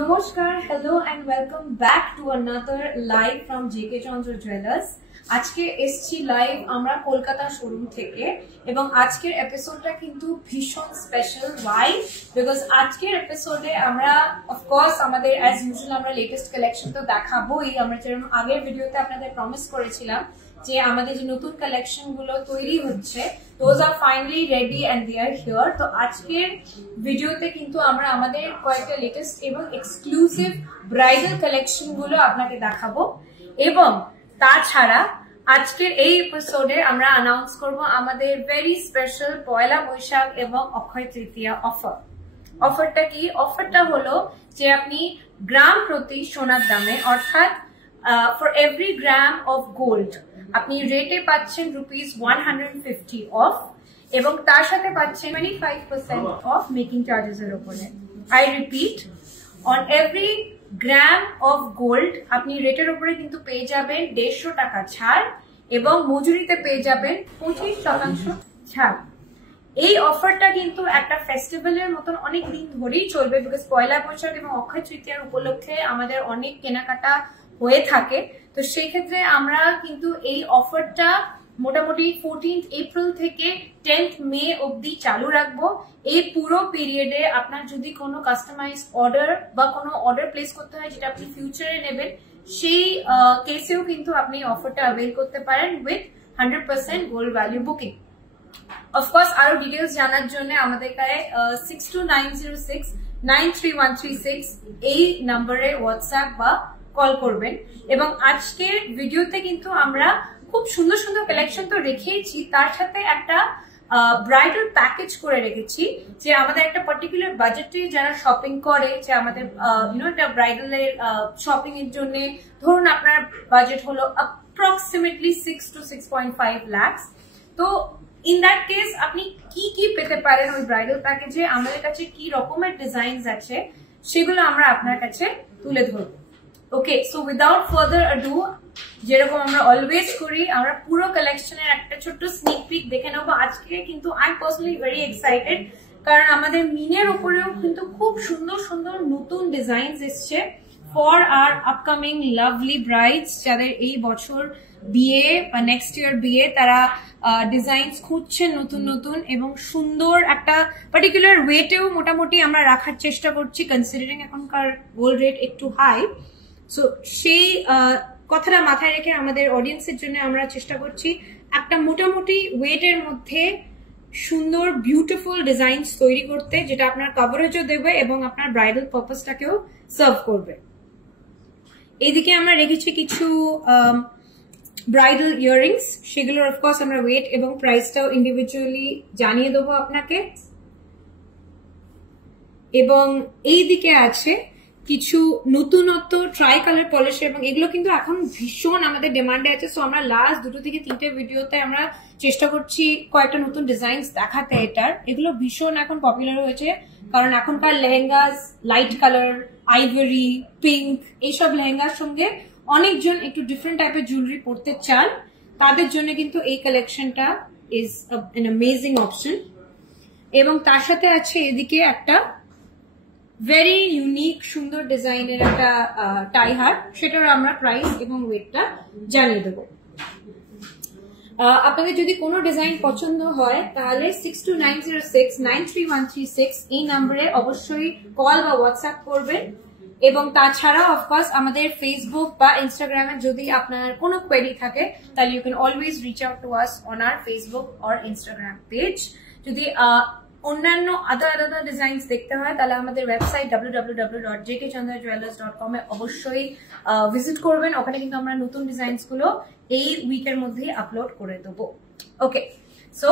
নমস্কার, hello and welcome back to another live from JK Chandra jewellers. আজকে এসছি live আমরা কলকাতা শোরুম থেকে এবং আজকের এপিসোডটা কিন্তু ভীষণ স্পেশাল। ওয়াই? বিকজ আজকের এপিসোডে আমরা অফকোর্স আমাদের অ্যাজ ইউজুয়াল আমরা লেটেস্ট কালেকশন তো দেখাবোই। আমরা যেরকম আগের ভিডিওতে আপনাদের প্রমিস করেছিলাম যে আমাদের যে নতুন কালেকশন গুলো তৈরি হচ্ছে those are finally ready and they are here। তো আজকের ভিডিওতে কিন্তু আমরা আমাদের কয়েকটা লেটেস্ট এবং এক্সক্লুসিভ ব্রাইডাল কালেকশন গুলো আপনাকে দেখাবো এবং তাছাড়া আজকের এই এপিসোডে আমরা অ্যানাউন্স করব আমাদের ভেরি স্পেশাল পয়লা বৈশাখ এবং অক্ষয় তৃতীয়া অফার। অফারটা কি? অফারটা হলো যে আপনি গ্রাম প্রতি সোনার দামে অর্থাৎ for every gram of gold আপনি রেটে পাচ্ছেন ₹150 অফ এবং তার সাথে পাচ্ছেন 25% অফ মেকিং চার্জেস এর উপরে। I repeat, on every gram of gold আপনি রেটের উপরে কিন্তু পেয়ে যাবেন 150 টাকা ছাড় এবং মজুরিতে পেয়ে যাবেন 25% ছাড়। এই অফারটা কিন্তু একটা ফেস্টিভ্যালের মতন অনেক দিন ধরেই চলবে বিকজ পয়লা বৈশাখ এবং অক্ষয় তৃতীয়ার উপলক্ষে আমাদের অনেক কেনাকাটা হয়ে থাকে। তো সেই ক্ষেত্রে আমরা কিন্তু এই অফারটা মোটামুটি 14th এপ্রিল থেকে 10th মে অবধি চালু রাখবো। এই পুরো পিরিয়ডে আপনার যদি কোনো কাস্টমাইজ অর্ডার বা কোনো অর্ডার প্লেস করতে হয় যেটা আপনি ফিউচারে নেবেন সেই কেসেও কিন্তু আপনি অফারটা অ্যাভেল করতে পারেন with 100% gold value booking. Of course আরো ডিটেলস জানার জন্য আমাদের কাছে 6290693136 এই নম্বরে হোয়াটসঅ্যাপ বা কল করবেন। এবং আজকের ভিডিওতে কিন্তু আমরা খুব সুন্দর সুন্দর কালেকশন তো রেখেইছি, তার সাথে একটা ব্রাইডাল প্যাকেজ করে রেখেছি যে আমাদের একটা পার্টিকুলার বাজেটে যারা শপিং করে যে আমাদের একটা ব্রাইডালের শপিং এর জন্য ধরুন আপনার বাজেট হলো অ্যাপ্রক্সিমেটলি 6 to 6.5 lakhs। তো ইন দ্যাট কেস আপনি কি কি পেতে পারেন ওই ব্রাইডাল প্যাকেজে, আমাদের কাছে কি রকমের ডিজাইনস আছে সেগুলো আমরা আপনার কাছে তুলে ধরবো। ওকে, সো উইদাউট ফার্দার আডু যেরকম আমরা অলওয়েজ করি আমরা পুরো কালেকশনের একটা ছোট্ট স্নিক পিক দেখে নেবো। আজকে কিন্তু I am personally very excited কারণ আমাদের মিনের উপরেও কিন্তু খুব সুন্দর সুন্দর নতুন ডিজাইনস এসছে for our upcoming lovely brides যাদের এই বছর বিয়ে বা নেক্সট ইয়ার বিয়ে, তারা ডিজাইনস খুঁজছেন নতুন নতুন এবং সুন্দর একটা পার্টিকুলার ওয়েটেও মোটামুটি আমরা রাখার চেষ্টা করছি কনসিডারিং এখনকার গোল্ড রেট একটু হাই। সো সেই কথাটা মাথায় রেখে আমাদের অডিয়েন্সের জন্য আমরা চেষ্টা করছি একটা মোটামুটি ওয়েটের মধ্যে সুন্দর বিউটিফুল ডিজাইনস তৈরি করতে যেটা আপনার কভারেজও দেবে এবং আপনার ব্রাইডাল পারপাসটাকেও সার্ভ করবে। এইদিকে আমরা রেখেছি কিছু ব্রাইডাল ইয়াররিংস, সেগুলোর অফকোর্স আমরা ওয়েট এবং প্রাইসটাও ইন্ডিভিজুয়ালি জানিয়ে দেবো আপনাকে। এবং এই দিকে আছে কিছু নতুনত্ব ট্রাই কালার পলিশ এবং এগুলো কিন্তু এখন ভীষণ আমাদের ডিমান্ডে আছে। সো আমরা লাস্ট 2 থেকে 3টে ভিডিওতে আমরা চেষ্টা করছি কয়েকটা নতুন ডিজাইনস দেখাতে। এগুলো ভীষণ এখন পপুলার হয়েছে কারণ এখনকার লেহেঙ্গাস লাইট কালার, আইভরি, পিঙ্ক এইসব লেহেঙ্গার সঙ্গে অনেকজন একটু ডিফারেন্ট টাইপের জুয়েলারি পরতে চান, তাদের জন্য কিন্তু এই কালেকশনটা ইজ অ্যান অ্যামেজিং অপশন। এবং তার সাথে আছে এদিকে একটা ভেরি ইউনিক সুন্দর ডিজাইনের একটা টাই হার, সেটার আমরা প্রাইস এবং ওয়েটটা জানিয়ে দেবো। আপনাদের যদি কোনো ডিজাইন পছন্দ হয় তাহলে 6290693136 এই নম্বরে অবশ্যই কল বা হোয়াটসঅ্যাপ করবেন। এবং তাছাড়া অফকোর্স আমাদের ফেসবুক বা ইনস্টাগ্রামে যদি আপনার কোনো কোয়েরি থাকে তাহলে you can always reach out to us on our Facebook or Instagram page. যদি অন্যান্য আদার ডিজাইনস দেখতে হয় তাহলে আমাদের ওয়েবসাইট www.jkchandrajewellers.com এ অবশ্যই ভিজিট করবেন। ওখানে কিন্তু আমরা নতুন ডিজাইনস গুলো এই উইকের মধ্যেই আপলোড করে দেবো। ওকে, সো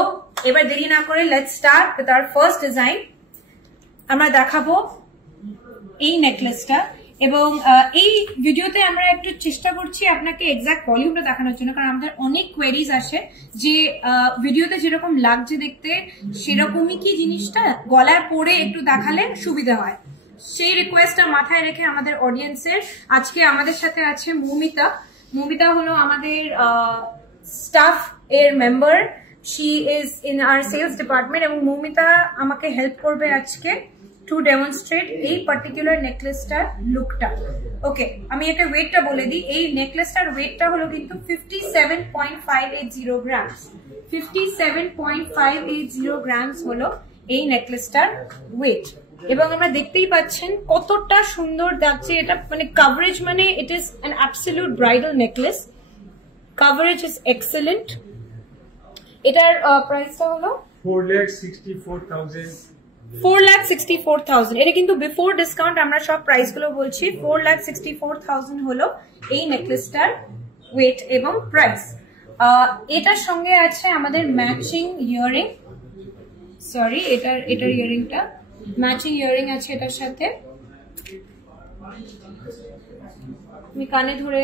এবার দেরি না করে let's start with our first design. আমরা দেখাবো এই নেকলেসটা এবং এই ভিডিওতে আমরা একটু চেষ্টা করছি আপনাকে এক্সাক্ট ভলিউমটা দেখানোর জন্য কারণ আমাদের অনেক কোয়েরিজ আসে যে ভিডিওতে যেরকম লাগছে দেখতে সেরকমই কি জিনিসটা গলায় পরে একটু দেখালে সুবিধা হয়। সেই রিকোয়েস্টটা মাথায় রেখে আমাদের অডিয়েন্সের আজকে আমাদের সাথে আছে মৌমিতা। মৌমিতা হলো আমাদের স্টাফ এর member, she is in our sales department এবং মৌমিতা আমাকে হেল্প করবে আজকে টু ডেমনস্ট্রেট এই পার্টিকুলার নেকলেসটার লুকটা। ওকে, আমি একটা ওয়েটটা বলে দিই। এই নেকলেসটার ওয়েটটা হলো কিন্তু 57.580 গ্রামস। 57.580 গ্রামস হলো এই নেকলেসটার ওয়েট। এবং আমরা দেখতেই পাচ্ছেন কতটা সুন্দর লাগছে এটা, মানে কভারেজ, মানে it is an absolute bridal necklace. Coverage is excellent. এটার প্রাইসটা হলো 4,64,000। 4,64,000। এটা কিন্তু বিফোর ডিসকাউন্ট আমরা সব প্রাইস গুলো বলছি। 4,64,000 হলো এই নেকলেসটার ওয়েট এবং প্রাইস। এটার সঙ্গে আছে আমাদের ম্যাচিং ইয়ারিং, সরি এটার ইয়ারিংটা ম্যাচিং ইয়ারিং আছে এটার সাথে। তুমি কানে ধরে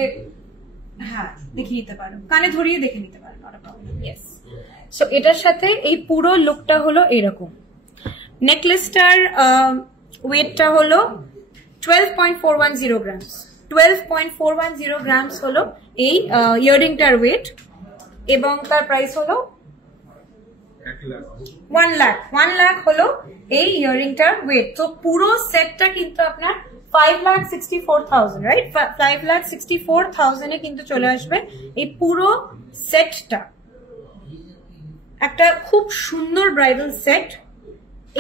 হ্যাঁ দেখে নিতে পারো, কানে ধরিয়ে দেখে নিতে পারো, not a problem. Yes, so এটার সাথে এই পুরো লুকটা হলো এরকম। নেকলেসটার ওয়েটটা হলো 12.410 গ্রামস। 12.410 গ্রামস হলো এই ইয়ারিংটার ওয়েট এবং তার প্রাইস হলো 1 লাখ। 1 লাখ হলো এই ইয়ারিংটার ওয়েট। তো পুরো সেটটা কিন্তু আপনার 5,64,000, রাইট? 5,64,000 এ কিন্তু চলে আসবে এই পুরো সেটটা। একটা খুব সুন্দর ব্রাইডাল সেট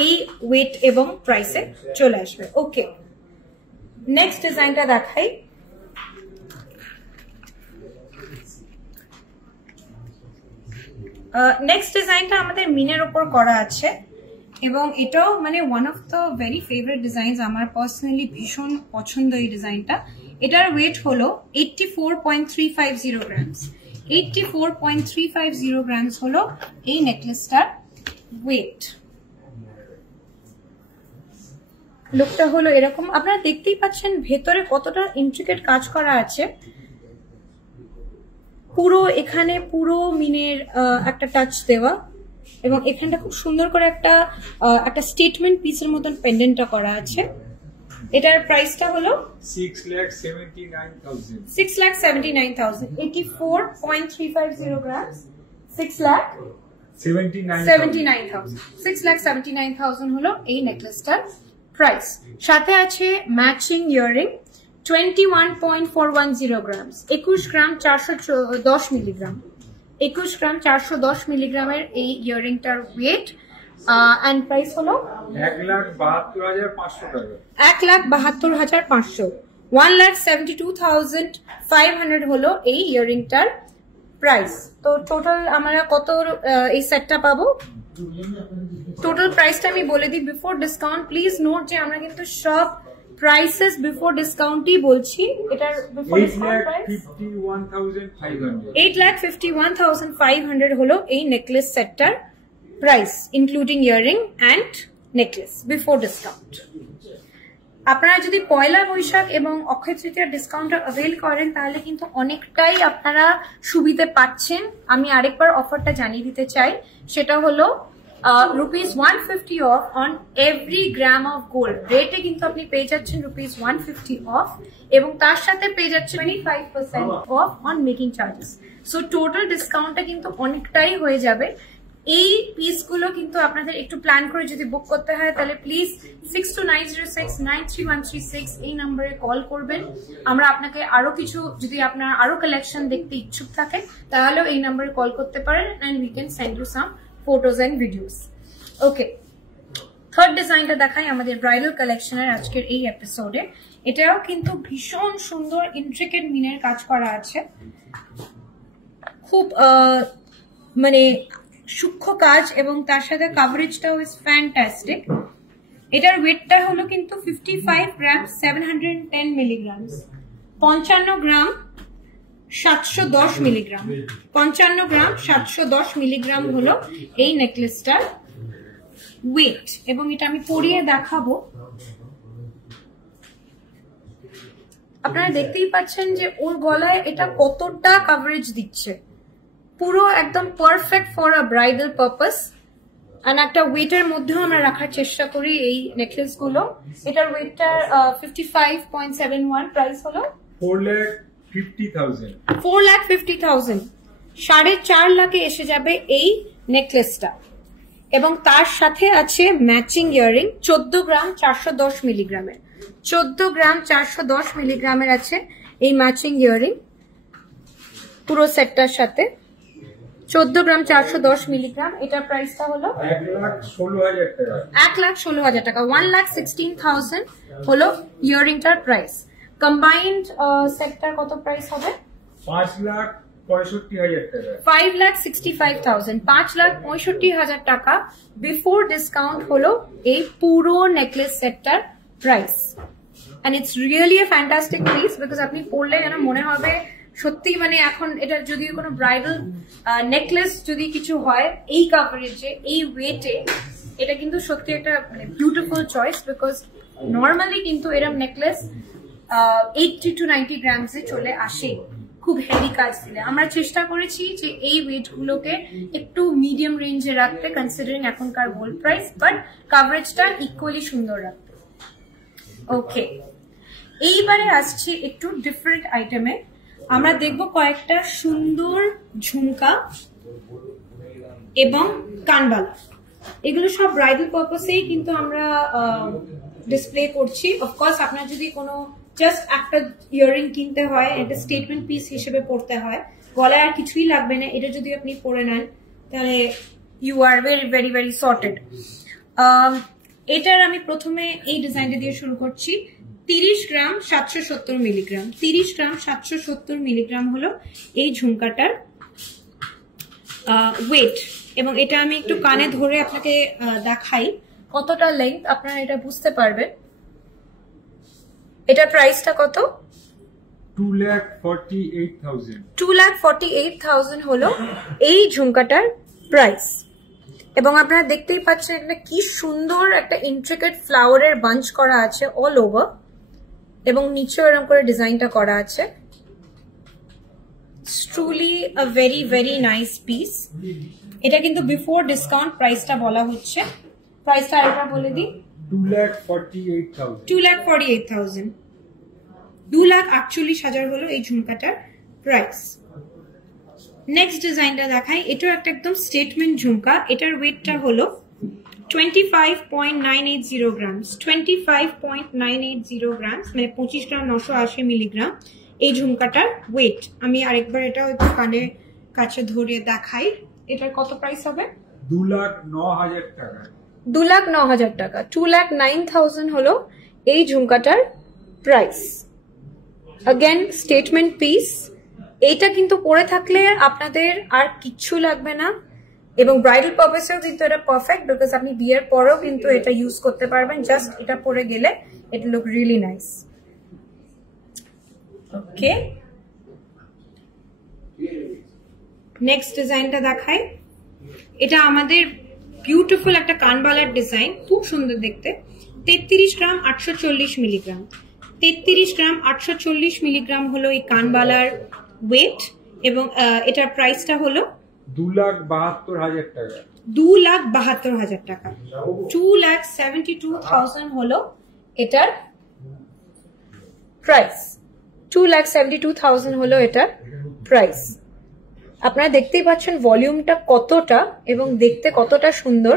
এই ওয়েট এবং প্রাইসে চলে আসবে। ওকে, নেক্সট ডিজাইনটা দেখাই। নেক্সট ডিজাইনটা আমাদের মিনের উপর করা আছে এবং এটাও মানে one of the very favourite design, আমার পার্সোনালি ভীষণ পছন্দ এই ডিজাইনটা। এটার ওয়েট হলো 84.350 গ্রামস। 84.350 গ্রামস হলো এই নেকলেসটার ওয়েট। লুকটা হলো এরকম। আপনারা দেখতেই পাচ্ছেন ভেতরে কতটা ইন্ট্রিকেট কাজ করা আছে। পুরো এখানে পুরো মিনের একটা টাচ দেওয়া এবং এখানটা খুব সুন্দর করে একটা স্টেটমেন্ট পিসের মতন পেন্ডেন্টটা করা আছে। এটার প্রাইসটা হলো 6,79,000। 6,79,000। 84.350 গ্রামস, 6,79,000। 6,79,000 হলো এই নেকলেসটার প্রাইস। সাথে আছে ম্যাচিং ইয়ারিং 21.410 গ্রামস। 21 গ্রাম 410 মিলিগ্রাম। 21 গ্রাম 410 মিলিগ্রামের এই ইয়ারিংটার ওয়েট এন্ড প্রাইস হলো 1,72,500 টাকা। 1,72,500। 1,72,500 হলো এই ইয়ারিংটার প্রাইস। তো টোটাল আমরা কত এই সেটটা পাবো? টোটাল প্রাইসটা আমি বলে দিই বিফোর ডিসকাউন্ট। প্লিজ নোট যে আমরা কিন্তু সব প্রাইসেস বিফোর ডিসকাউন্টই বলছি। এটার বিফোর ডিসকাউন্ট প্রাইস 8,51,500 হলো এই নেকলেস সেটটার price, including earring and necklace before discount. আপনারা যদি পয়লা বৈশাখ এবং অক্ষয় তৃতীয়ার ডিসকাউন্টটা অ্যাভেল করেন তাহলে কিন্তু অনেকটাই আপনারা সুবিধে পাচ্ছেন। আমি আরেকবার অফারটা জানিয়ে দিতে চাই, সেটা হলো ₹150 of on every gram of gold. রেটে কিন্তু আপনি পেয়ে যাচ্ছেন ₹150 অফ এবং তার সাথে পেয়ে যাচ্ছেন 25% off on making charges. So total ডিসকাউন্টটা কিন্তু অনেকটাই হয়ে যাবে। এই পিসগুলো কিন্তু আপনাদের একটু প্ল্যান করে যদি বুক করতে হয় তাহলে প্লিজ 6290693136 এই নম্বরে কল করবেন। আমরা আপনাকে আরো কিছু, যদি আপনার আরো কালেকশন দেখতে ইচ্ছুক থাকেন তাহলেও এই নম্বরে কল করতে পারেন and we can send you some photos and videos. Okay, third ডিজাইনটা দেখাই আমাদের ব্রাইডাল কালেকশনের আজকের এই এপিসোডে। এটাও কিন্তু ভীষণ সুন্দর ইন্ট্রিকেট মিনের কাজ করা আছে, খুব মানে সূক্ষ্ম কাজ এবং তার সাথে কাভারেজটাও ইজ ফ্যান্টাস্টিক। এটার ওয়েটটা হলো কিন্তু 55 গ্রাম 710 মিলিগ্রাম। 55 গ্রাম 710 মিলিগ্রাম। 55 গ্রাম 710 মিলিগ্রাম হলো এই নেকলেসটার ওয়েট এবং এটা আমি পরিয়ে দেখাবো। আপনারা দেখতেই পাচ্ছেন যে ওর গলায় এটা কতটা কাভারেজ দিচ্ছে, পুরো একদম perfect for a bridal purpose. আর একটা ওয়েটের মধ্যেও আমরা রাখার চেষ্টা করি এই নেকলেস গুলো। এটার ওয়েটটা 55.71, প্রাইস হলো 4,50,000। 4,50,000। 4.5 লাখে এসে যাবে এই নেকলেসটা। এবং তার সাথে আছে ম্যাচিং ইয়ারিং 14 গ্রাম 410 মিলিগ্রামের। 14 গ্রাম 410 মিলিগ্রামের আছে এই ম্যাচিং ইয়ারিং পুরো সেটটার সাথে। 14 গ্রাম 410 মিলিগ্রাম। এটার প্রাইসটা হলো 1,16,000 টাকা। 1,16,000 হলো ইয়ারিংটার প্রাইস। কম্বাইন্ড সেটটার কত প্রাইস হবে? 5,65,000 টাকা। 5,65,000 5,65,000 টাকা বিফোর ডিসকাউন্ট হলো এই পুরো নেকলেস সেটটার price. And it's really a fantastic piece because আপনি পরলে যেন মনে হবে সত্যি মানে এখন এটা যদি কোনো ব্রাইডাল নেকলেস যদি কিছু হয় এই কাভারেজে এই ওয়েটে এটা কিন্তু সত্যি একটা মানে বিউটিফুল চয়েস বিকজ নর্মালি কিন্তু এরকম নেকলেস 80 to 90 গ্রামসে চলে আসে খুব হেভি কাজ দিলে। আমরা চেষ্টা করেছি যে এই ওয়েট গুলোকে একটু মিডিয়াম রেঞ্জে রাখতে কনসিডারিং এখনকার গোল্ড প্রাইস, বাট কাভারেজটা ইকুয়ালি সুন্দর রাখতে। ওকে, এইবারে আসছি একটু ডিফারেন্ট আইটেমে। আমরা দেখব কয়েকটা সুন্দর ঝুমকা এবং কানবালা। এগুলো সব ব্রাইডাল পারপাসেই কিন্তু আমরা ডিসপ্লে করছি। অফকোর্স আপনার যদি কোনো জাস্ট একটা ইয়ারিং কিনতে হয়, এটা স্টেটমেন্ট পিস হিসেবে পড়তে হয়, গলায় আর কিছুই লাগবে না, এটা যদি আপনি পরে নেন তাহলে you are very very very sorted. এটার আমি প্রথমে এই ডিজাইনটা দিয়ে শুরু করছি। 30 গ্রাম 770 মিলিগ্রাম। 30 গ্রাম 770 মিলিগ্রাম হলো এই ঝুমকাটার ওয়েট। এবং এটা আমি একটু কানে ধরে আপনাকে দেখাই কতটা লেন্থ, আপনারা এটা বুঝতে পারবেন। এটার প্রাইসটা কত? 2,48,000। 2,48,000 হলো এই ঝুমকাটার প্রাইস। এবং আপনারা দেখতেই পাচ্ছেন এখানে কি সুন্দর একটা ইন্ট্রিকেট ফ্লাওয়ারের বাঞ্চ করা আছে অল ওভার, এবং নিচে এরকম করে ডিজাইনটা করা আছে। Truly a very very nice piece. এটা কিন্তু বিফোর ডিসকাউন্ট প্রাইসটা বলা হচ্ছে। প্রাইসটা আরেকবার বলে দিই, 2,48,000। 2,48,000 2,48,000 হলো এই ঝুমকাটার প্রাইস। নেক্সট ডিজাইনটা দেখাই। এটাও একটা একদম স্টেটমেন্ট ঝুমকা। এটার ওয়েটটা হলো 25.980 গ্রামস। 25.980 গ্রামস মানে 25 গ্রাম 980 মিলিগ্রাম এই ঝুমকাটার ওয়েট। আমি আরেকবার এটা একটু কানে কাছে ধরে দেখাই। এটার কত প্রাইস হবে? 2,09,000 টাকা। 2,09,000 টাকা। 2,09,000 হলো এই ঝুমকাটার প্রাইস। Again statement piece. এইটা কিন্তু পরে থাকলে আপনাদের আর কিচ্ছু লাগবে না, এবং ব্রাইডাল পারপাসেও কিন্তু এটা পারফেক্ট বিকজ আপনি বিয়ের পরেও কিন্তু এটা ইউজ করতে পারবেন। জাস্ট এটা পরে গেলে ইট লুক রিয়েলি নাইস। ওকে, নেক্সট ডিজাইনটা দেখাই। এটা আমাদের বিউটিফুল একটা কানবালার ডিজাইন, খুব সুন্দর দেখতে। 33 গ্রাম 840 মিলিগ্রাম। 33 গ্রাম 840 মিলিগ্রাম হলো এই কানবালার ওয়েট, এবং এটার প্রাইসটা হলো 2,72,000 টাকা। 2,72,000 টাকা। 2,72,000 হলো এটার প্রাইস। 2,72,000 হলো এটার প্রাইস। আপনারা দেখতেই পাচ্ছেন ভলিউমটা কতটা এবং দেখতে কতটা সুন্দর।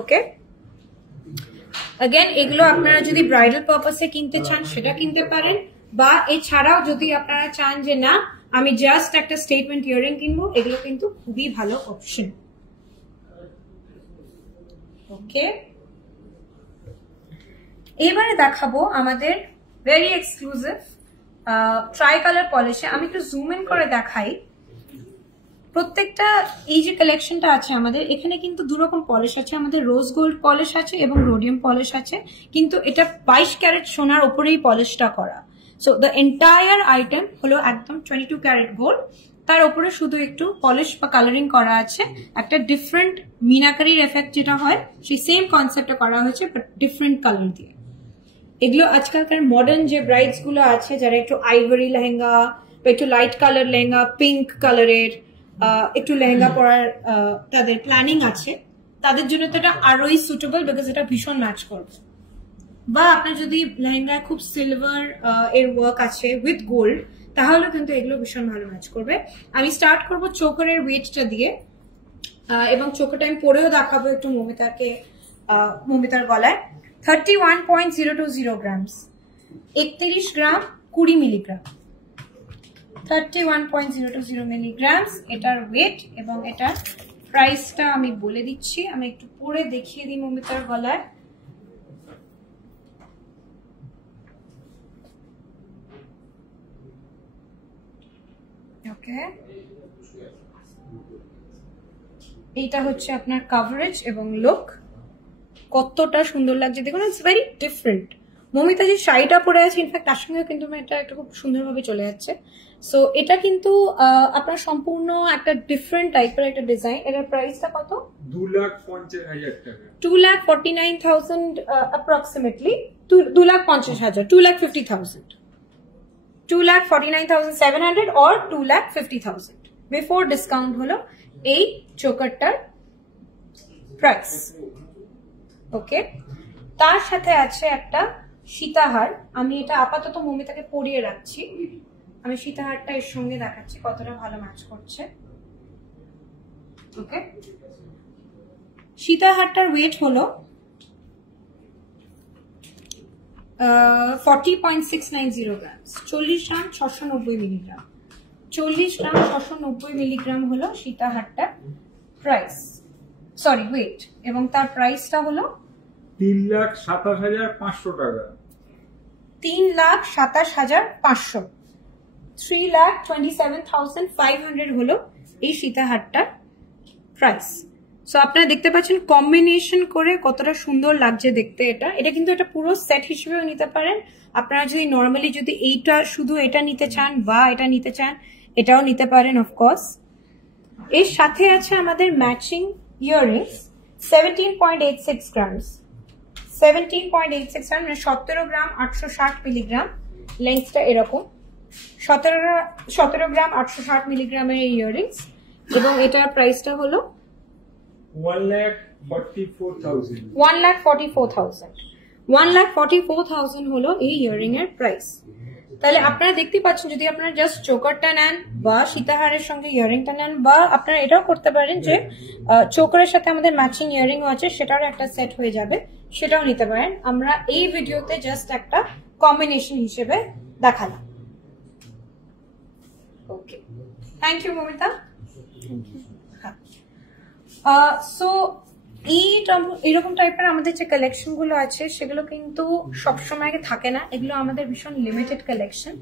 ওকে, अगेन এগুলো আপনারা যদি ব্রাইডাল পারপাসে কিনতে চান সেটা কিনতে পারেন, বা এছাড়াও যদি আপনারা চান যে না আমি জাস্ট একটা স্টেটমেন্ট ইয়ারিং কিনবো, এগুলো কিন্তু খুবই ভালো অপশন। ওকে, এবারে দেখাবো আমাদের ভেরি এক্সক্লুসিভ ট্রাই কালার পলিশে। আমি একটু জুম ইন করে দেখাই। প্রত্যেকটা এই যে কালেকশনটা আছে আমাদের এখানে কিন্তু দুরকম পলিশ আছে। আমাদের রোজ গোল্ড পলিশ আছে এবং রোডিয়াম পলিশ আছে, কিন্তু এটা 22 ক্যারেট সোনার উপরেই পলিশটা করা। সো দ্য এন্টায়ার আইটেম হলো একদম 22 ক্যারেট গোল্ড, তার উপরে শুধু একটু পলিশ বা কালারিং করা আছে। একটা ডিফারেন্ট মিনাকারির এফেক্ট যেটা হয় সেই সেম কনসেপ্টে করা হয়েছে বাট ডিফারেন্ট কালার দিয়ে। এগুলো আজকালকার মডার্ন যে ব্রাইডস গুলো আছে যারা একটু আইভরি লেহেঙ্গা বা একটু লাইট কালার লেহেঙ্গা, পিঙ্ক কালারের একটু লেহেঙ্গা পরার তাদের প্ল্যানিং আছে, তাদের জন্য তো এটা আরোই সুটেবল বিকজ এটা ভীষণ ম্যাচ করবে। বা আপনার যদি লেহেঙ্গায় খুব সিলভার এর ওয়ার্ক আছে উইথ গোল্ড, তাহলে কিন্তু এগুলো ভীষণ ভালো ম্যাচ করবে। আমি স্টার্ট করব চোকারের ওয়েটটা দিয়ে। এবং চোখটা আমি পরেও দেখাবো একটু মমিতার গলায়। 31.020 গ্রামস, 31 গ্রাম 20 মিলিগ্রাম, 31.020 মিলিগ্রামস এটার ওয়েট। এবং এটার প্রাইসটা আমি বলে দিচ্ছি, আমি একটু পরে দেখিয়ে দিই মমিতার গলায়। ওকে, এইটা হচ্ছে আপনার কভারেজ এবং লুক, কতটা সুন্দর লাগছে দেখুন, ইটস ভেরি ডিফারেন্ট। মমিতা যে শাড়িটা পরে আছে ইনফ্যাক্ট তার সঙ্গে কিন্তু এটা একটা খুব সুন্দরভাবে চলে যাচ্ছে। সো এটা কিন্তু আপনার সম্পূর্ণ একটা ডিফারেন্ট টাইপের একটা ডিজাইন। এটার প্রাইসটা কত? 2,50,000 টাকা, 2,49,000 অ্যাপ্রক্সিমেটলি, 2,50,000, 2,50,000, 2,49,700 or 2,50,000 বিফোর ডিসকাউন্ট হলো এই চোকারটার প্রাইস। ওকে, তার সাথে আছে একটা সীতাহার। আমি এটা আপাতত মমিতাকে পরিয়ে রাখছি, আমি সীতাহারটা এর সঙ্গে দেখাচ্ছি কতটা ভালো ম্যাচ করছে। ওকে, সীতাহারটার ওয়েট হলো 40.690 গ্রাম, 40 গ্রাম 690 মিলিগ্রাম, 40 গ্রাম 690 মিলিগ্রাম হলো সীতাহারটার প্রাইস, সরি ওয়েট। এবং তার প্রাইসটা হলো 3,27,500 টাকা, 3,27,500, 3,27,500 হলো এই সীতাহারটার প্রাইস। সো আপনারা দেখতে পাচ্ছেন কম্বিনেশন করে কতটা সুন্দর লাগছে দেখতে। এটা কিন্তু এটা পুরো সেট হিসেবেও নিতে পারেন আপনারা, যদি নর্মালি যদি এইটা শুধু এটা নিতে চান বা এটা নিতে চান এটাও নিতে পারেন অফকোর্স। এর সাথে আছে আমাদের ম্যাচিং ইয়াররিংস, 17.86 গ্রামস, 17.86 গ্রাম, মানে 17 গ্রাম 860 মিলিগ্রাম, লেন্থটা এরকম, 17 গ্রাম 860 মিলিগ্রামের এই ইয়াররিংস। এবং এটার প্রাইসটা হলো 1,44,000, 1,44,000 হলো এই ইয়াররিং এর প্রাইস। তাহলে আপনারা দেখতে পাচ্ছেন, যদি আপনারা জাস্ট চোকারটা নেন বা সীতাহারের সঙ্গে ইয়াররিংটা নেন, বা আপনারা এটাও করতে পারেন যে চোকারের সাথে আমাদের ম্যাচিং ইয়াররিংও আছে, সেটারও একটা সেট হয়ে যাবে, সেটাও নিতে পারেন। আমরা এই ভিডিওতে জাস্ট একটা কম্বিনেশন হিসেবে দেখালাম। ওকে, থ্যাংক ইউ মমিতা। সো এইরকম টাইপের আমাদের যে কালেকশন গুলো আছে সেগুলো কিন্তু সবসময় থাকে না, এগুলো আমাদের ভীষণ লিমিটেড কালেকশন।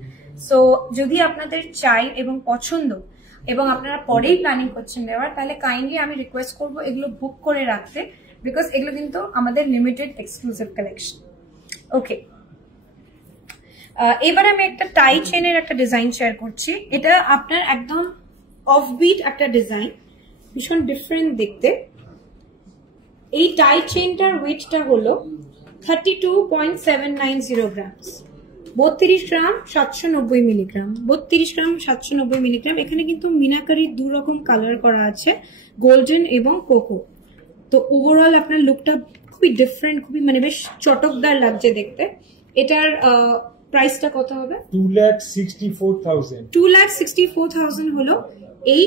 সো যদি আপনাদের চাই এবং পছন্দ এবং আপনারা পরেই প্ল্যানিং করছেন নেওয়ার, তাহলে কাইন্ডলি আমি রিকোয়েস্ট করবো এগুলো বুক করে রাখতে, বিকজ এগুলো কিন্তু আমাদের লিমিটেড এক্সক্লুসিভ কালেকশন। ওকে, এবার আমি একটা টাই চেনের একটা ডিজাইন শেয়ার করছি। এটা আপনার একদম অফবিট একটা ডিজাইন, ভীষণ ডিফারেন্ট দেখতে। এই টাই চেইনটার ওয়েটটা হলো 32.790 গ্রামস, 32 গ্রাম 790 মিলিগ্রাম, 32 গ্রাম 790 মিলিগ্রাম। এখানে কিন্তু মিনাকারির দু রকম কালার করা আছে, গোল্ডেন এবং কোকো। তো ওভারঅল আপনার লুকটা খুবই ডিফারেন্ট, খুবই মানে বেশ চটকদার লাগছে দেখতে। এটার প্রাইসটা কত হবে? 2,64,000, 2,64,000 হলো এই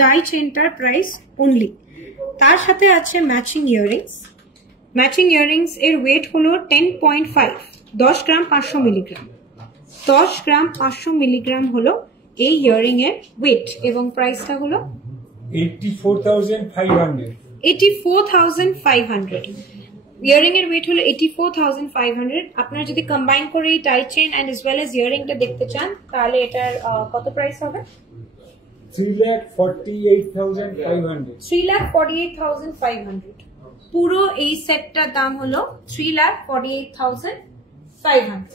টাই চেনটার প্রাইস অনলি। তার সাথে আছে ম্যাচিং ইয়াররিংস। ম্যাচিং ইয়াররিংস এর ওয়েট হলো 10.5, 10 গ্রাম 500 মিলিগ্রাম, 10 গ্রাম 500 মিলিগ্রাম হলো এই ইয়াররিং এর ওয়েট। এবং প্রাইসটা হলো 84,500, 84,500। ইয়াররিং এর ওয়েট হলো 84,500। আপনারা যদি কম্বাইন করে এই টাই chain and as well as ইয়াররিংটা দেখতে চান, তাহলে এটার কত প্রাইস হবে? 3,48,500, 3,48,500। পুরো এই সেটটার দাম হলো 3,48,500।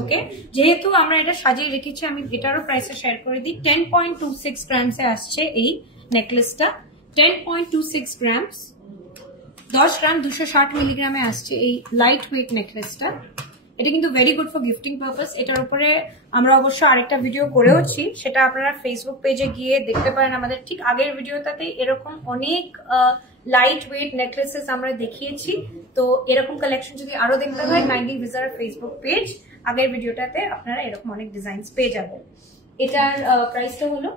ওকে, যেহেতু আমরা এটা সাজিয়ে রেখেছি, আমি এটারও প্রাইসটা শেয়ার করে দিই। 10.26 গ্রামসে আসছে এই নেকলেসটা, 10.26 গ্রামস, 10 গ্রাম 260 মিলিগ্রামে আসছে এই লাইট ওয়েট নেকলেসটা। এটা কিন্তু very good for gifting purpose. এটার উপরে আমরা অবশ্য আরেকটা ভিডিও করেওছি, সেটা আপনারা ফেসবুক পেজে গিয়ে দেখতে পারেন। আমাদের ঠিক আগের ভিডিওটাতেই এরকম অনেক লাইট ওয়েট নেকলেসেস আমরা দেখিয়েছি। তো এরকম কালেকশন যদি আরো দেখতে হয়, কাইন্ডলি ভিজিট ফেসবুক পেজ। আগের ভিডিওটাতে আপনারা এরকম অনেক ডিজাইনস পেয়ে যাবেন। এটার প্রাইসটা হলো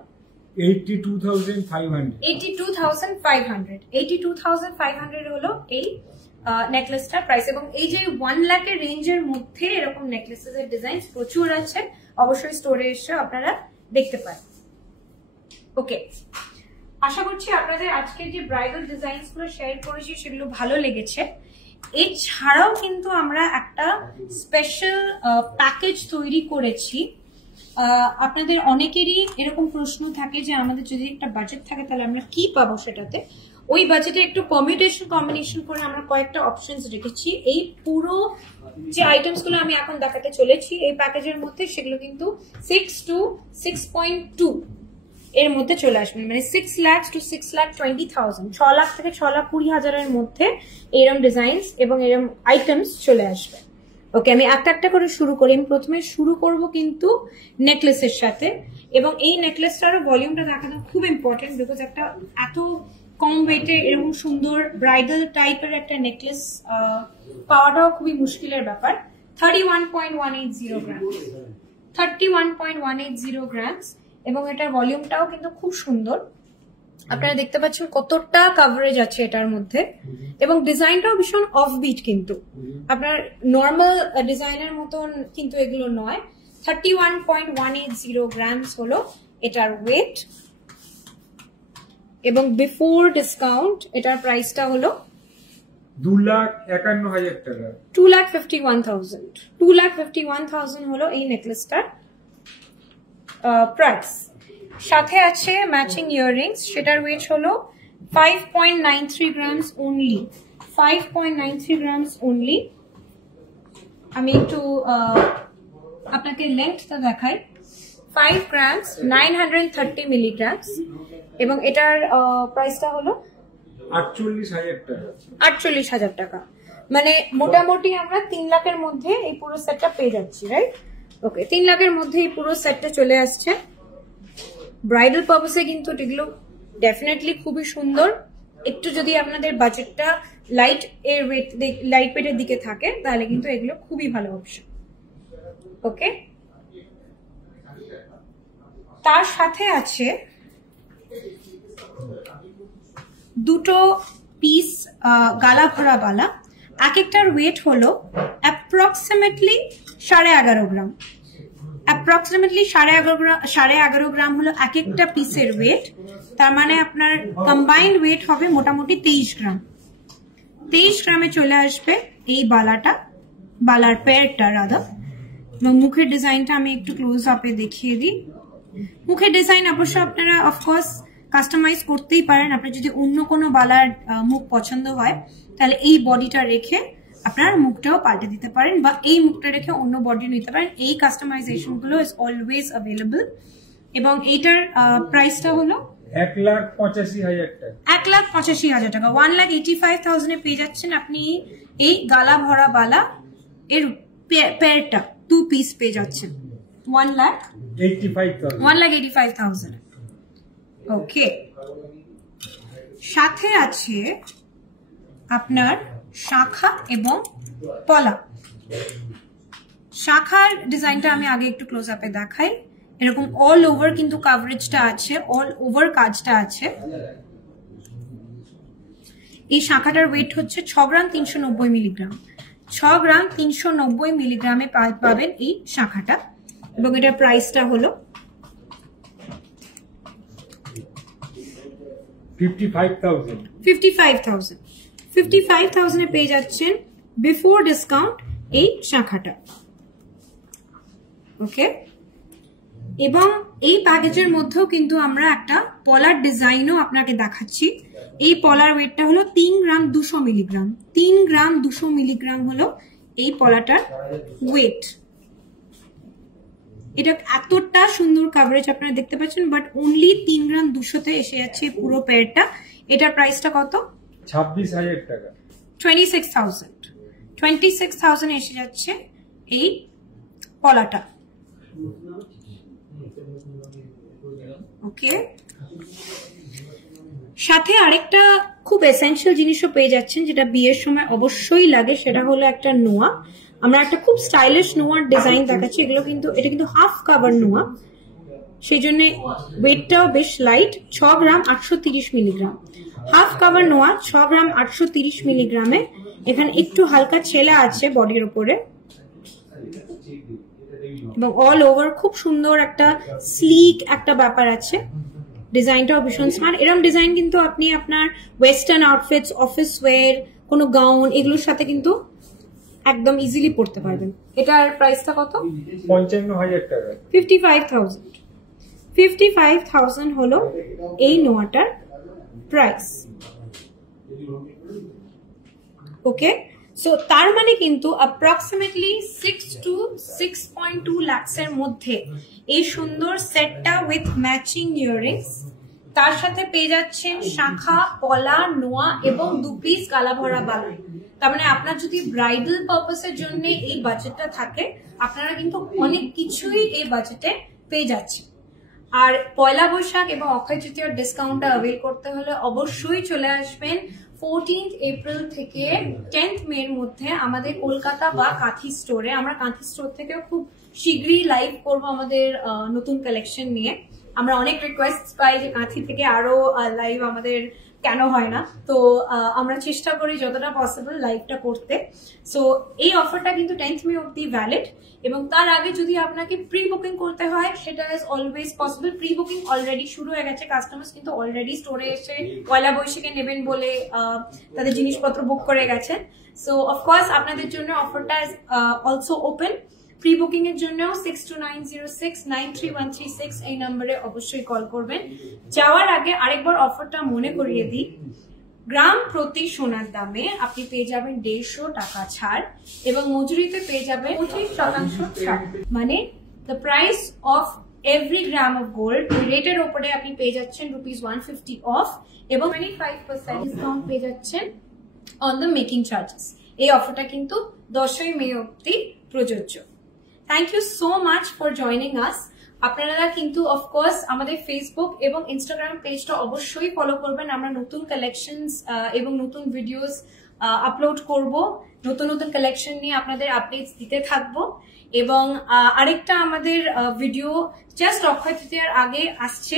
82,500. 82,500. 82,500 হলো এই নেকলেসটার প্রাইস। এবং এই যে 1 লাখের রেঞ্জের মধ্যে এরকম নেকলেসের ডিজাইন প্রচুর আছে, অবশ্যই স্টোরে এসে আপনারা দেখতে পারেন। ওকে, আশা করছি আপনাদের আজকের যে ব্রাইডাল ডিজাইনস গুলো শেয়ার করেছি সেগুলো ভালো লেগেছে। এছাড়াও কিন্তু আমরা একটা স্পেশাল প্যাকেজ তৈরি করেছি। আপনাদের অনেকেরই এরকম প্রশ্ন থাকে যে আমাদের যদি একটা বাজেট থাকে তাহলে আমরা কি পাবো সেটাতে। ওই বাজেটে একটু কম্বিনেশন করে আমরা কয়েকটা অপশনস রেখেছি। এই পুরো যে আইটেমস গুলো আমি এখন দেখাতে চলেছি এই প্যাকেজের মধ্যে, সেগুলো কিন্তু 6 to 6.2 এর মধ্যে চলে আসবে, মানে 6 লাখ to 6,20,000, 6 লাখ থেকে 6,20,000 মধ্যে এরকম ডিজাইনস এবং এরকম আইটেমস চলে আসবে। ওকে, আমি একটা করে শুরু করি। আমি প্রথমে শুরু করব কিন্তু নেকলেসের সাথে, এবং এই নেকলেসটারও ভলিউমটা দেখানো খুব ইম্পর্টেন্ট, বিকজ একটা এত কম ওয়েটে এরকম সুন্দর ব্রাইডাল টাইপের একটা নেকলেস পাওয়াটাও খুবই মুশকিলের ব্যাপার। 31.180 গ্রাম, 31.180 গ্রামস, এবং এটার ভলিউমটাও কিন্তু খুব সুন্দর। আপনারা দেখতে পাচ্ছেন কতটা কভারেজ আছে এটার মধ্যে, এবং ডিজাইনটাও ভীষণ অফবিট, কিন্তু আপনার নর্মাল ডিজাইনের মতন কিন্তু এগুলো নয়। 31.180 গ্রামস হলো এটার ওয়েট, এবং বিফোর ডিসকাউন্ট এটার প্রাইসটা হলো 2,51,000 টাকা, 2,51,000। 2,51,000 হলো এই নেকলেসটার প্রাইস। সাথে আছে ম্যাচিং ইয়াররিংস, সেটার ওয়েট হলো 5.93 গ্রামস অনলি, 5.93 গ্রামস অনলি। আমি একটু আপনাকে লেন্থটা দেখাই। 5 গ্রামস 930 মিলিগ্রামস, এবং এটার প্রাইসটা হলো 48,000 টাকা, 48,000 টাকা। মানে মোটামুটি আমরা 3 লাখের মধ্যে এই পুরো সেটটা পেয়ে যাচ্ছি, রাইট? ওকে, 3 লাখের মধ্যে এই পুরো সেটটা চলে আসছে। ব্রাইডাল পারপাসে কিন্তু এগুলো ডেফিনেটলি খুবই সুন্দর। একটু যদি আপনাদের বাজেটটা লাইট ওয়েটের দিকে থাকে তাহলে কিন্তু এগুলো খুবই ভালো অপশন। ওকে, তার সাথে আছে দুটো পিস গালা ভরা বালা, এক একটার ওয়েট হলো অ্যাপ্রক্সিমেটলি 11.5 গ্রাম। অ্যাপ্রক্সিমেটলি 11.5 গ্রাম হলো এক একটা পিসের ওয়েট। তার মানে আপনার কম্বাইন্ড ওয়েট হবে মোটামুটি 23 গ্রাম। 23 গ্রামে চলে আসবে এই বালাটা, বালার পেয়ারটা রাদা। এবং মুখের ডিজাইনটা আমি একটু ক্লোজ আপে দেখিয়ে দিই। মুখের ডিজাইন অবশ্য আপনারা অফকোর্স কাস্টমাইজ করতেই পারেন। আপনার যদি অন্য কোনো বালার মুখ পছন্দ হয় তাহলে এই বডিটা রেখে আপনার মুখটাও পাল্টে দিতে পারেন, বা এই মুখটা রেখে অন্য বডি নিতে পারেন। এই কাস্টমাইজেশন গুলো ইজ অলওয়েজ অ্যাভেলেবল। এবং এইটার প্রাইসটা হলো 1,85,000 টাকা, 1,85,000 টাকা। 1,85,000 এ পেয়ে যাচ্ছেন আপনি এই গালা ভরা বালা এর পেয়ারটা, 2 পিস পেয়ে যাচ্ছেন 1,85,000। ওকে, সাথে আছে আপনার শাখা এবং পলা। শাখার ডিজাইনটা আমি আগে একটু ক্লোজ আপে দেখাই। এরকম অল ওভার কিন্তু কাভারেজটা আছে, অল ওভার কাজটা আছে। এই শাখাটার ওয়েট হচ্ছে 6 গ্রাম 390 মিলিগ্রাম। 6 গ্রাম 390 মিলিগ্রামে পাবেন এই শাখাটা, এবং এটার প্রাইসটা হলো 55,000। 55,000 এ পেয়ে যাচ্ছেন বিফোর ডিসকাউন্ট এই শাখাটা। ওকে, এবং এই প্যাকেজের মধ্যেও কিন্তু আমরা একটা পলার ডিজাইনও আপনাকে দেখাচ্ছি। এই পলার ওয়েটটা হলো 3 গ্রাম 200 মিলিগ্রাম। 3 গ্রাম 200 মিলিগ্রাম হলো এই পলাটার ওয়েট। এটা এতটা সুন্দর কভারেজ আপনারা দেখতে পাচ্ছেন, বাট অনলি 3 গ্রাম 200-তে এসে যাচ্ছে পুরো পেয়ারটা। এটার প্রাইসটা কত? 26,000 টাকা, 26,000 এসে যাচ্ছে এই পলাটা। ওকে, সাথে আরেকটা খুব এসেনশিয়াল জিনিসও পেয়ে যাচ্ছেন যেটা বিয়ের সময় অবশ্যই লাগে, সেটা হলো একটা নোয়া। আমরা একটা খুব স্টাইলিশ নোয়ার ডিজাইন দেখাচ্ছি। এটা কিন্তু হাফ কাভার নোয়া, সেই জন্য ওয়েটটাও বেশ লাইট। 6 গ্রাম 830 মিলিগ্রাম। হাফ কাভার নোয়া 6 গ্রাম 830 মিলিগ্রামে। এখানে একটু হালকা ছেলা আছে বডির উপরে এবং অল ওভার খুব সুন্দর একটা স্লিক একটা ব্যাপার আছে। ডিজাইনটাও ভীষণ স্মার্ট। এরকম ডিজাইন কিন্তু আপনি আপনার ওয়েস্টার্ন আউটফিটস, অফিস ওয়্যার, কোনো গাউন এগুলোর সাথে কিন্তু একদম ইজিলি পড়তে পারবেন। এটার প্রাইসটা কত? 55,000 টাকা। 55,000। 55,000 হলো এই নোয়াটার প্রাইস। ওকে, সো তার মানে কিন্তু অ্যাপ্রক্সিমেটলি 6 to 6.2 লাখস এর মধ্যে এই সুন্দর সেটটা উইথ ম্যাচিং ইয়াররিংস, তার সাথে পেয়ে যাচ্ছেন শাখা, পলা, নোয়া এবং 2 পিস গালা ভরা বালা। তার মানে আপনার যদি ব্রাইডাল পারপাসের জন্য এই বাজেটটা থাকে, আপনারা কিন্তু অনেক কিছুই এই বাজেটে পেয়ে যাচ্ছেন। আর পয়লা বৈশাখ এবং অক্ষয় তৃতীয়ার ডিসকাউন্টটা অ্যাভেল করতে হলে অবশ্যই চলে আসবেন 14th এপ্রিল থেকে 10th মে এর মধ্যে আমাদের কলকাতা বা কাঁথি স্টোরে। আমরা কাঁথি স্টোর থেকেও খুব শীঘ্রই লাইভ করব আমাদের নতুন কালেকশন নিয়ে। আমরা অনেক রিকোয়েস্ট পাই যে কাঁথি থেকে আরো লাইভ আমাদের কেন হয় না, তো আমরা চেষ্টা করি যতটা পসিবল লাইভটা করতে। সো এই অফারটা কিন্তু 10th মে অব্দি ভ্যালিড, এবং তার আগে যদি আপনাকে প্রি বুকিং করতে হয় সেটা is always possible. Pre booking already শুরু হয়ে গেছে, কাস্টমার্স কিন্তু অলরেডি স্টোরে এসে পয়লা বৈশাখে নেবেন বলে তাদের জিনিসপত্র বুক করে গেছেন। সো অফকোর্স আপনাদের জন্য অফারটা is also open. Pre booking এর জন্য 6290693136 এই নম্বরে অবশ্যই কল করবেন। যাওয়ার আগে আরেকবার অফারটা মনে করিয়ে দিই। গ্রাম প্রতি সোনার দামে আপনি পেয়ে যাবেন 150 টাকা ছাড় এবং মজুরিতে পেয়ে যাবেন 25% ছাড়। মানে the price of every gram of gold রেটের উপরে আপনি পেয়ে যাচ্ছেন ₹150 অফ এবং 25% ডিসকাউন্ট পেয়ে যাচ্ছেন অন দ্য মেকিং চার্জেস। এই অফারটা কিন্তু 10ই মে অবধি প্রযোজ্য। Thank you so much for joining us. আপনারা কিন্তু অফকোর্স আমাদের ফেসবুক এবং ইনস্টাগ্রাম পেজটা অবশ্যই ফলো করবেন। আমরা নতুন কালেকশনস এবং নতুন ভিডিওস আপলোড করব, নতুন নতুন কালেকশন নিয়ে আপনাদের আপডেটস দিতে থাকবো। এবং আরেকটা আমাদের ভিডিও জাস্ট অক্ষয় তৃতীয়ার আগে আসছে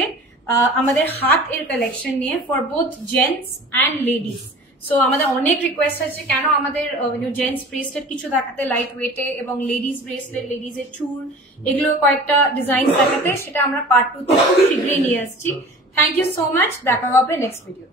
আমাদের হাত এর কালেকশন নিয়ে for both gents and ladies. So আমাদের অনেক রিকোয়েস্ট আছে কেন আমাদের জেন্টস ব্রেসলেট কিছু দেখাতে লাইট ওয়েটে এবং লেডিস ব্রেসলেট, লেডিস এর চুল, এগুলো কয়েকটা ডিজাইন দেখাতে, সেটা আমরা পার্ট 2 তে খুব শীঘ্রই নিয়ে আসছি। থ্যাংক ইউ সো মাচ, দেখা হবে নেক্সট ভিডিও।